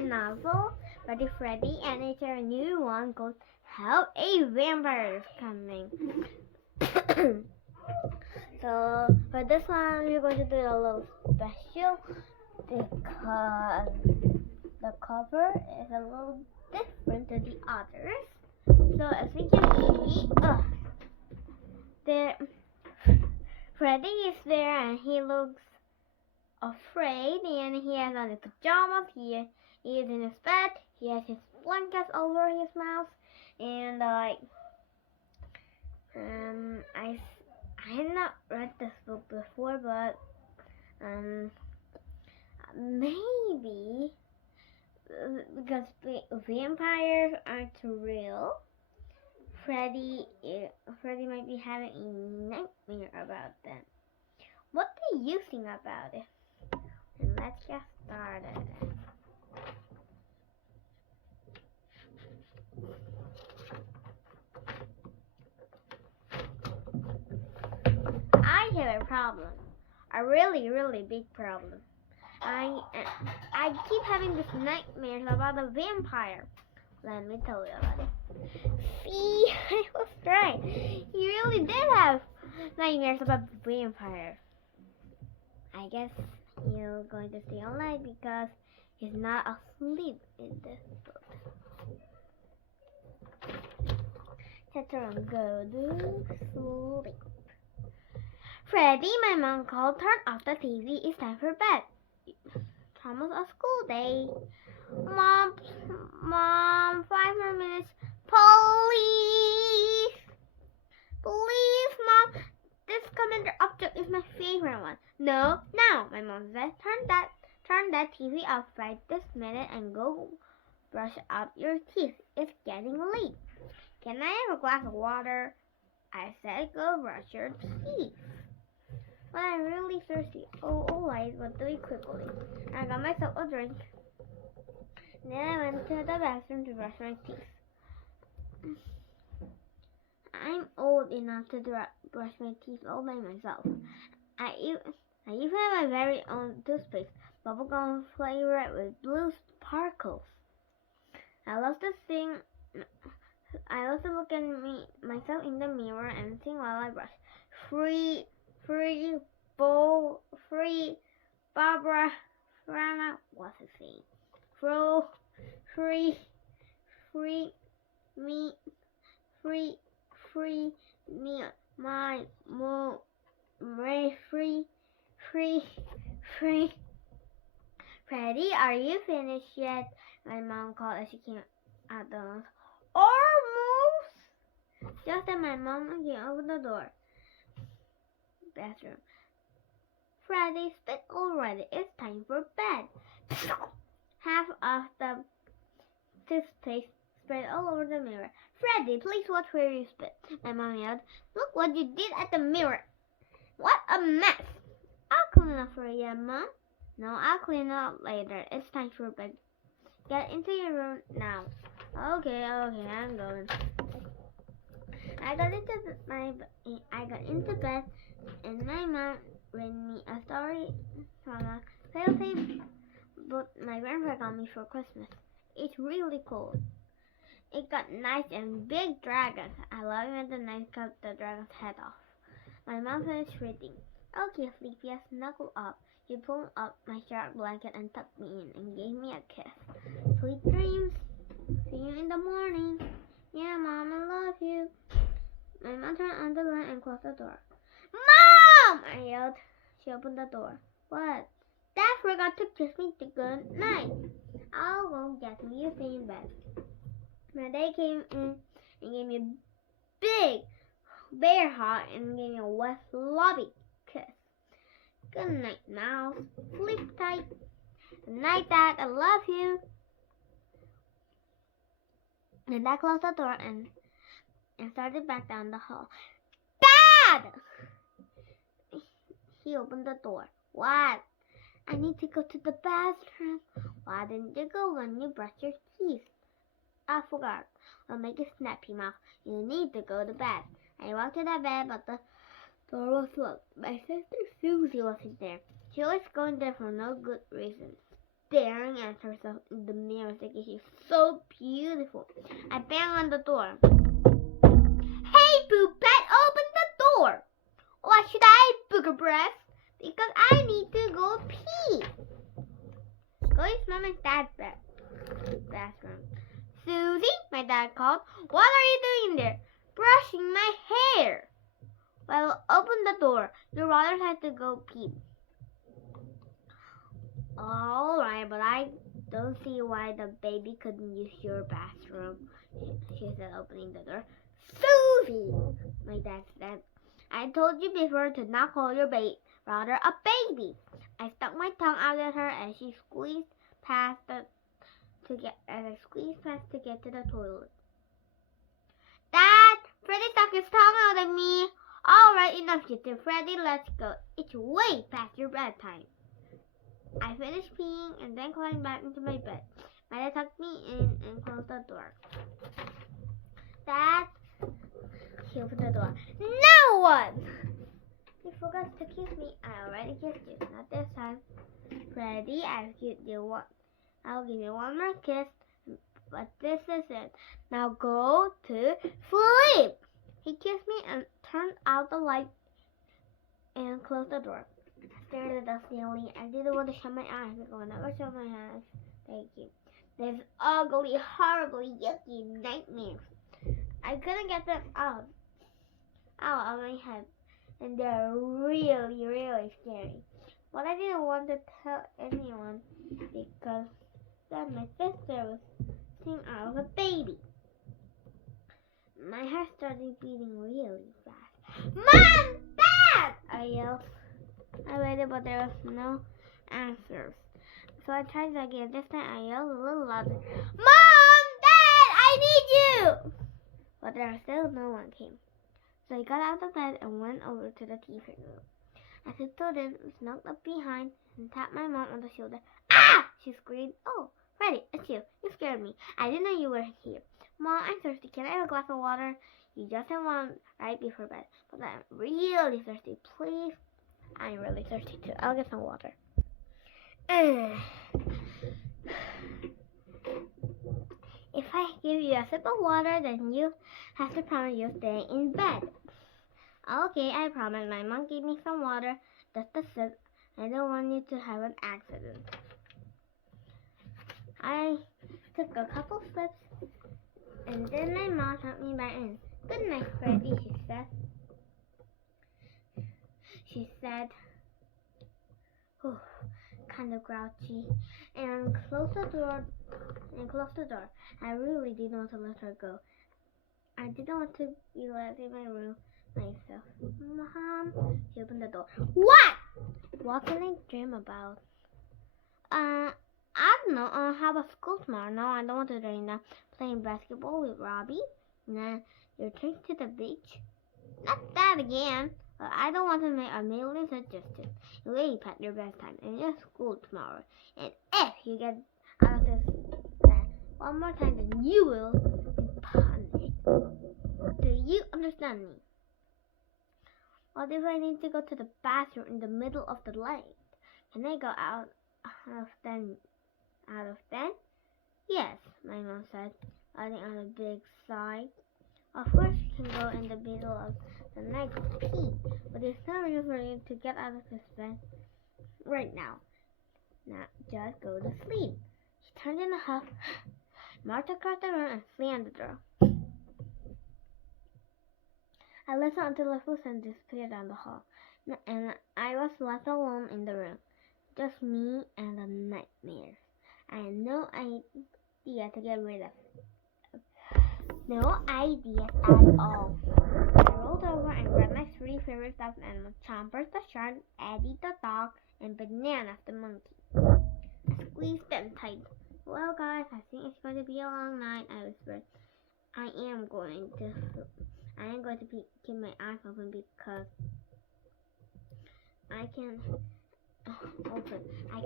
novel by the Freddy, and it's a new one called How a Vampire is Coming. So for this one, we're going to do a little special because the cover is a little different to the others. So as we can see, Freddy is there and he looks afraid, and he has on his pajamas. He is in his bed. He has his blankets over his mouth, and I had not read this book before, but maybe because vampires aren't real, Freddy might be having a nightmare about them. What do you think about it? And let's get started. I have a problem. A really, really big problem. I keep having these nightmares about a vampire. Let me tell you about it. See, I was right. He really did have nightmares about vampires. I guess he's going to stay all night because he's not asleep in this book. Go to sleep. Freddy, my mom called. Turn off the TV. It's time for bed. It's almost a school day. Mom, 5 more minutes. Please, Mom. This commander object is my favorite one. No, now, my mom said. Turn that TV off right this minute and go brush up your teeth. It's getting late. Can I have a glass of water? I said, go brush your teeth. But I'm really thirsty. Oh, alright, but do it quickly. I got myself a drink. Then I went to the bathroom to brush my teeth. I'm old enough to brush my teeth all by myself. I even have my very own toothpaste, bubblegum flavored with blue sparkles. I love to look at myself in the mirror and sing while I brush. Free Barbara, what's his name? Free me, my mom, free. Freddy, are you finished yet? My mom called as she came out the house. Almost! Just then my mom came over the door. Bathroom. Freddy, spit already. It's time for bed. Half of the toothpaste spread all over the mirror. Freddy, please watch where you spit. My mom yelled. Look what you did at the mirror. What a mess. I'll clean up for you, Mom. No, I'll clean up later. It's time for bed. Get into your room now. Okay, I'm going. I got into bed, and my mom read me a story from a fail-safe book my grandpa got me for Christmas. It's really cool. It got nice and big dragons. I love it when the knife cut the dragon's head off. My mom finished reading. Okay, Sleepy, snuggle up. He pulled up my shark blanket and tucked me in and gave me a kiss. Sweet dreams. See you in the morning. Yeah, Mom, I love you. My mom turned on the light and closed the door. Mom! I yelled. She opened the door. What? Dad forgot to kiss me to good night. I'll go get me. You stay in bed. My dad came in and gave me a big bear hug and gave me a wet sloppy kiss. Good night, Mouse. Sleep tight. Good night, Dad. I love you. And Dad closed the door and started back down the hall. Dad! He opened the door. What? I need to go to the bathroom. Why didn't you go when you brushed your teeth? I forgot. I'll make a snappy mouth. You need to go to bed. I walked to the bed, but the door was locked. My sister Susie wasn't there. She was going there for no good reason. staring at herself in the mirror thinking she's so beautiful. I bang on the door. Hey, Poopette, open the door! Why should I, Booger Breath? Because I need to go pee. Go use Mom and Dad's bathroom. Susie, my dad called. What are you doing there? Brushing my hair. Well, open the door. Your brother had to go pee. Alright, but I don't see why the baby couldn't use your bathroom, she said, opening the door. Susie, my dad said. I told you before to not call your brother a baby. I stuck my tongue out at her as she squeezed past to get to the toilet. Dad, Freddy stuck his tongue out at me. Alright, enough you two. Freddy, let's go. It's way past your bedtime. I finished peeing and then climbed back into my bed. My dad tucked me in and closed the door. Dad, he opened the door. Now what? You forgot to kiss me. I already kissed you. Not this time. Freddy, I'll give you one more kiss, but this is it. Now go to sleep. He kissed me and turned out the light and closed the door. I stared at the ceiling. I didn't want to shut my eyes. I will never shut my eyes. Thank you. These ugly, horrible, yucky nightmares. I couldn't get them out of my head, and they're really, really scary. But I didn't want to tell anyone because then my sister was seeing I was a baby. My heart started beating really fast. Mom! Dad! I yelled. I waited, but there was no answers. So I tried again. This time I yelled a little louder. Mom! Dad! I need you! But there still no one came. So I got out of bed and went over to the TV room. As I stood in, snuck up behind and tapped my mom on the shoulder. Ah! She screamed. Oh, Freddy, it's you. You scared me. I didn't know you were here. Mom, I'm thirsty. Can I have a glass of water? You just had one right before bed. But I'm really thirsty. Please. I'm really thirsty too. I'll get some water. If I give you a sip of water, then you have to promise you'll stay in bed. Okay, I promise. My mom gave me some water. Just a sip. I don't want you to have an accident. I took a couple sips, and then my mom tucked me back in. Good night, Freddy, she said. She said, kind of grouchy, and closed the door. I really didn't want to let her go. I didn't want to be left in my room myself. Mom, she opened the door. What? What can I dream about? I don't know. How about school tomorrow? No, I don't want to dream that. Playing basketball with Robbie? Nah, your trip to the beach? Not that again. I don't want to make a million suggestions. You really past your bedtime and you're school tomorrow. And if you get out of this one more time, then you will be punished. Do you understand me? What if I need to go to the bathroom in the middle of the night? Can I go out of then? Yes, my mom said, letting out a big sigh. Of course you can go in the middle of the night to pee, but there's no reason for you to get out of this bed right now. Now just go to sleep. She turned in a huff, marched across the room, and slammed the door. I listened until the footsteps disappeared down the hall, and I was left alone in the room. Just me and the nightmares. I had no idea to get rid of. No idea at all. I rolled over and grabbed my 3 favorite stuffed animals, Chompers the shark, Eddie the dog, and Bananas the monkey. I squeezed them tight. Well, guys, I think it's going to be a long night, I whispered. I am going to keep my eyes open because I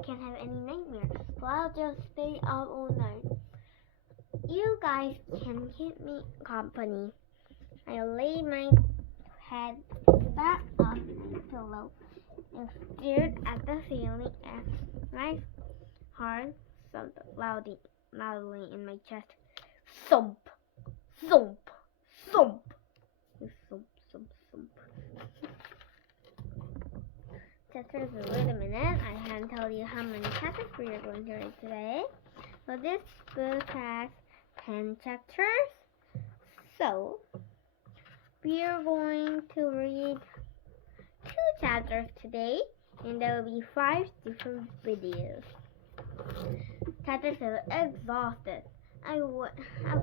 can't have any nightmares, so I'll just stay up all night. You guys can keep me company. I laid my head back on my pillow and stared at the ceiling as my heart thumped loudly in my chest. Thump, thump, thump. Thump, thump, thump. Chapters, wait a minute. I can't tell you how many chapters we are going to read today. So this book has 10 chapters. So we are going to read 2 chapters today, and there will be 5 different videos. Chapter 2, exhausted. I was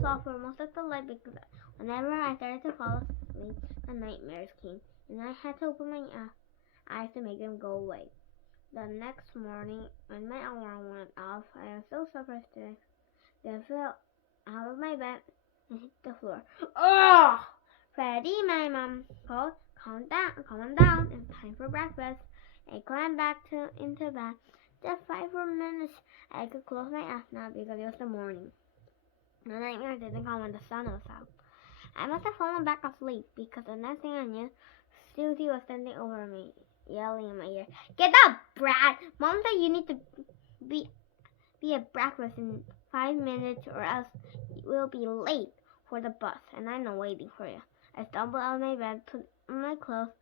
off for most of the night because whenever I started to fall asleep, the nightmares came, and I had to open my eyes to make them go away. The next morning, when my alarm went off, I was so surprised that I fell out of my bed and hit the floor. Ugh! Freddy, my mom called, calm on down, it's time for breakfast. I climbed back into bed. Just 5 more minutes. I could close my eyes now because it was the morning. The nightmare didn't come when the sun was out. I must have fallen back asleep because the next thing I knew, Susie was standing over me, yelling in my ear, "Get up, Brad! Mom said you need to be at breakfast in 5 minutes or else we'll be late for the bus, and I'm not waiting for you." I stumbled out of my bed, put on my clothes,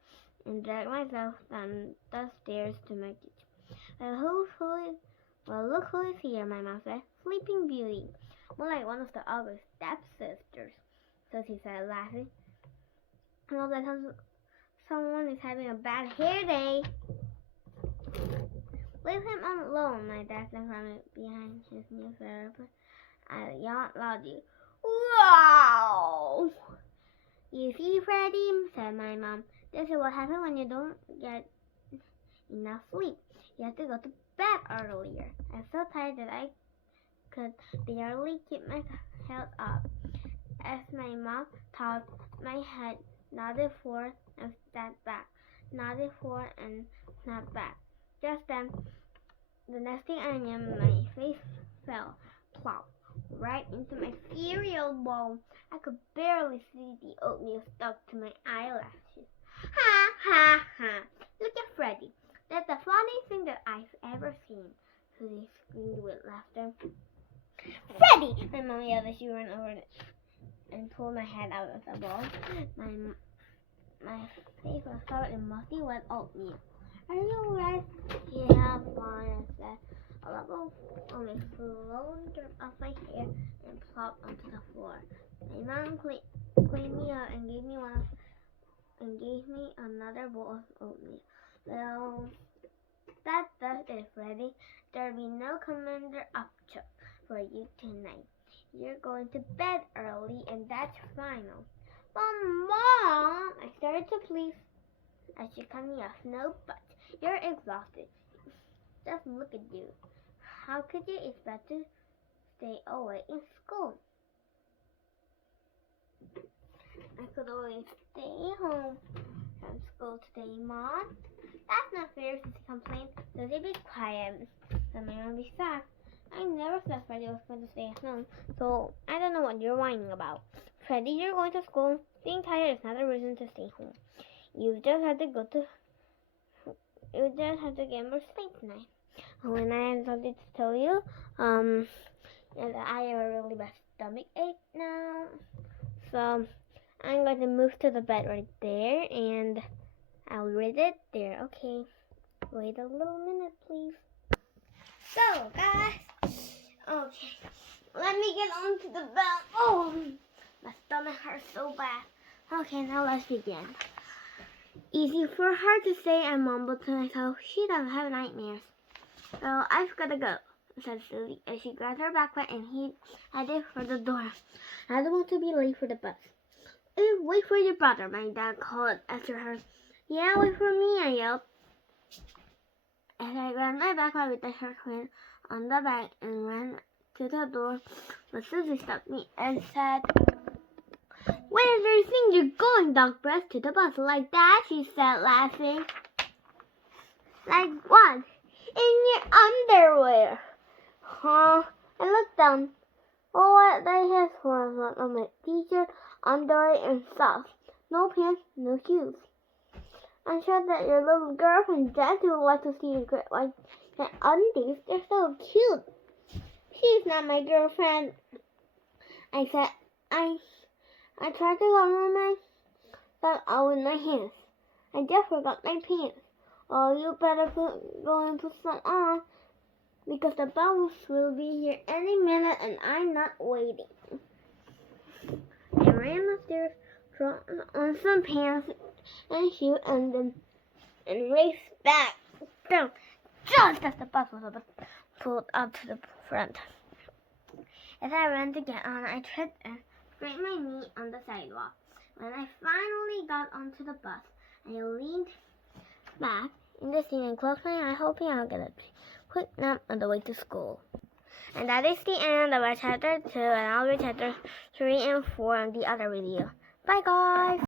and dragged myself down the stairs to my kitchen. Well, look who is here, my mom said. Sleeping Beauty. More like one of the ugly stepsisters, Susie said, laughing. Well, that someone is having a bad hair day. Leave him alone, my dad said from behind his newspaper. I yawned loudly. Wow! You see, Freddy, said my mom, this is what happens when you don't get enough sleep. You have to go to bed earlier. I was so tired that I could barely keep my head up. As my mom talked, my head nodded forward and snapped back, nodded forward and snapped back. Just then, the next thing I knew, my face fell plop right into my cereal bowl. I could barely see the oatmeal stuck to my eyelashes. Ha ha ha! Look at Freddy. That's the funniest thing that I've ever seen. Susie screamed with laughter. Freddy! My mom yelled as she ran over and pulled my head out of the bowl. My face was covered in musty wet oatmeal. Are you alright? Yeah, fine, I said. A lot of oatmeal slowly dripped off my hair and plopped onto the floor. My mom cleaned me up and gave me another bowl of oatmeal. Well, that does it, Freddy. There'll be no Commander Upchuck for you tonight. You're going to bed early, and that's final. But Mom, I started to please as she cut me off. No, but you're exhausted. Just look at you. How could you expect to stay awake in school? I could always stay home from school today, Mom. That's not fair, Susie complained. Susie, be quiet. Then my mom be sad. I never said Freddy was going to stay at home, so I don't know what you're whining about. Freddy, you're going to school. Being tired is not a reason to stay home. You just have to get more sleep tonight. When I have something to tell you, and I have a really bad stomach ache now. So I'm going to move to the bed right there, and I'll read it there. Okay. Wait a little minute, please. So, guys. Okay. Let me get onto the bed. Oh, my stomach hurts so bad. Okay, now let's begin. Easy for her to say, I mumbled to myself. She doesn't have nightmares. Well, I've got to go, said Susie, as she grabbed her backpack and headed for the door. I don't want to be late for the bus. Wait for your brother, my dad called after her. Yeah, wait for me, I yelled. As I grabbed my backpack with the hairpin on the back and ran to the door, but Susie stopped me and said, "Where do you think you're going, dog breath? To the bus like that?" she said, laughing. Like what? In your underwear. Huh? I looked down. Oh, what I had was one of my t-shirt, underwear, and socks. No pants, no shoes. I'm sure that your little girlfriend Jessie would like to see your great white And on these, they're so cute. She's not my girlfriend. I said, I tried to cover myself out with my hands. I just forgot my pants. Oh, you better go and put some on, because the bus will be here any minute and I'm not waiting. I ran upstairs, threw on some pants and shoes, and raced back down just as the bus was about to pull up to the front. As I ran to get on, I tripped and scraped my knee on the sidewalk. When I finally got onto the bus, I leaned back in the seat and closed my eyes, hoping I'll get a quick nap on the way to school. And that is the end of our chapter 2, and I'll read chapter 3 and 4 in the other video. Bye guys!